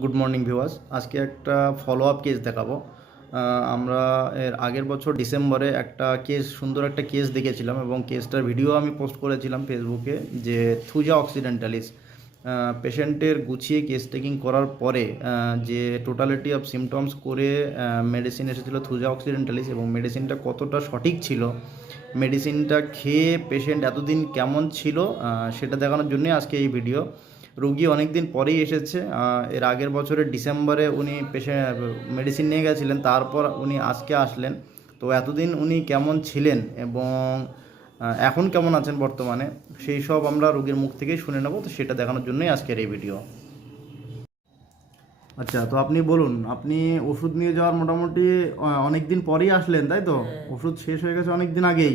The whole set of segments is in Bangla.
গুড মর্নিং ভিউয়ার্স আজকে একটা ফলো আপ কেস দেখাবো আমরা এর আগের বছর ডিসেম্বরে একটা কেস সুন্দর একটা কেস দেখেছিলাম এবং কেসটার ভিডিও আমি পোস্ট করেছিলাম ফেসবুকে যে থুজা অক্সিডেন্টালিস পেশেন্টের গুছিয়ে কেস টেকিং করার পরে যে টোটালিটি অফ সিমটমস করে মেডিসিন এসেছিল থুজা অক্সিডেন্টালিস এবং মেডিসিনটা কতটা সঠিক ছিল মেডিসিনটা খেয়ে পেশেন্ট এতদিন কেমন ছিল সেটা দেখানোর জন্যই আজকে এই ভিডিও রুগী অনেক দিন পরেই এসেছে এর আগের বছরের ডিসেম্বরে উনি পেশেন্ট মেডিসিন নিয়ে গেছিলেন তারপর উনি আজকে আসলেন। তো এতদিন উনি কেমন ছিলেন এবং এখন কেমন আছেন বর্তমানে সেই সব আমরা রোগীর মুখ থেকেই শুনে নেব। তো সেটা দেখানোর জন্যই আজকের এই ভিডিও আচ্ছা তো আপনি বলুন আপনি ওষুধ নিয়ে যাওয়ার মোটামুটি অনেক দিন পরেই আসলেন তাই তো? ওষুধ শেষ হয়ে গেছে অনেক দিন আগেই।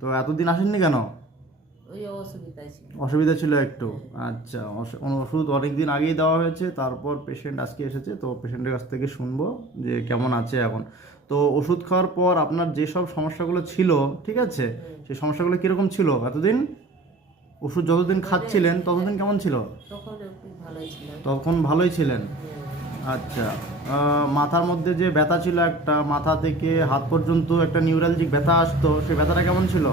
তো এতদিন আসেননি কেন? অসুবিধা ছিল একটু। আচ্ছা ওষুধ অনেক দিন আগেই দেওয়া হয়েছে তারপর পেশেন্ট আজকে এসেছে তো পেশেন্টের কাছ থেকে শুনব যে কেমন আছে এখন। তো ওষুধ খাওয়ার পর আপনার যেসব সমস্যাগুলো ছিল ঠিক আছে? সেই সমস্যাগুলো কীরকম ছিল? এতদিন? ওষুধ যতদিন খাচ্ছিলেন ততদিন কেমন ছিল? তখন ভালোই ছিলেন? আচ্ছা মাথার মধ্যে যে ব্যথা ছিল একটা মাথা থেকে হাত পর্যন্ত একটা নিউরালজিক ব্যথা আসতো সেই ব্যথাটা কেমন ছিল?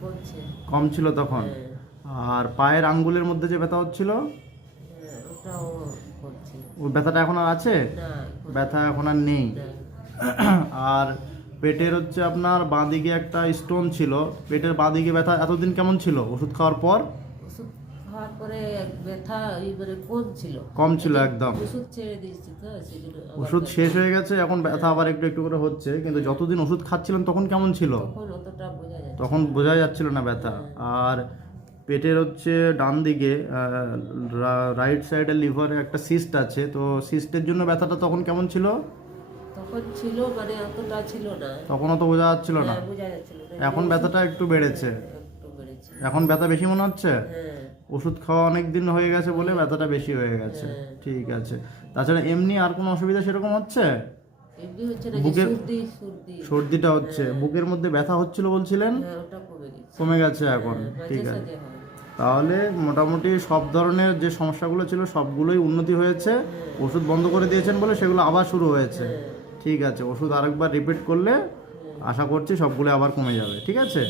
কমছে কম ছিল তখন? হ্যাঁ, আর পায়ের আঙ্গুলের মধ্যে যে ব্যথা হচ্ছিল? হ্যাঁ, ওটাও ওই ব্যথাটা এখন আর আছে? ব্যথা এখন আর নেই। আর পেটের হচ্ছে আপনার বাঁদিকে একটা স্টোন ছিল। পেটের বাঁদিকে ব্যথা এতদিন কেমন ছিল? ওষুধ খাওয়ার পর? ওষুধ খাওয়ার পরে ব্যথা এবারে কম ছিল। কম ছিল একদম। ওষুধ ছেড়ে দিয়েছি তো সেই জন্য আবার ওষুধ শেষ হয়ে গেছে এখন ব্যথা আবার একটু একটু করে হচ্ছে। কিন্তু যতদিন ওষুধ খাচ্ছিলেন তখন কেমন ছিল? তখন অতটা তখন বোঝা যাচ্ছিল না ব্যথা। আর পেটের হচ্ছে ডান দিকে রাইট সাইডে লিভারে একটা সিস্ট আছে। তো সিস্টের জন্য ব্যথাটা তখন কেমন ছিল? তখন ছিল মানে অতটা ছিল না। তখনও তো বোঝা যাচ্ছিল না। হ্যাঁ, এখন ব্যথাটা একটু বেড়েছে। এখন ব্যথা বেশি মনে হচ্ছে? হ্যাঁ। ওষুধ খাওয়া অনেক দিন হয়ে গেছে বলে ব্যথাটা বেশি হয়ে গেছে। ঠিক আছে। তাছাড়া এমনি আর কোনো অসুবিধা সেরকম হচ্ছে? এমনি হচ্ছে না যে বুকের- সর্দি সর্দি। সর্দিটা হচ্ছে। বুকের মধ্যে ব্যথা হচ্ছিল বলছিলেন? হ্যাঁ ওটা কমে গেছে। কমে গেছে এখন ঠিক আছে। হয় তাহলে মোটামুটি সব ধরনের যে সমস্যাগুলো ছিল সবগুলোই উন্নতি হয়েছে। ওষুধ বন্ধ করে দিয়েছেন বলে সেগুলো আবার শুরু হয়েছে। ঠিক আছে ওষুধ আরেকবার রিপিট করলে আশা করছি সবগুলো আবার কমে যাবে ঠিক আছে?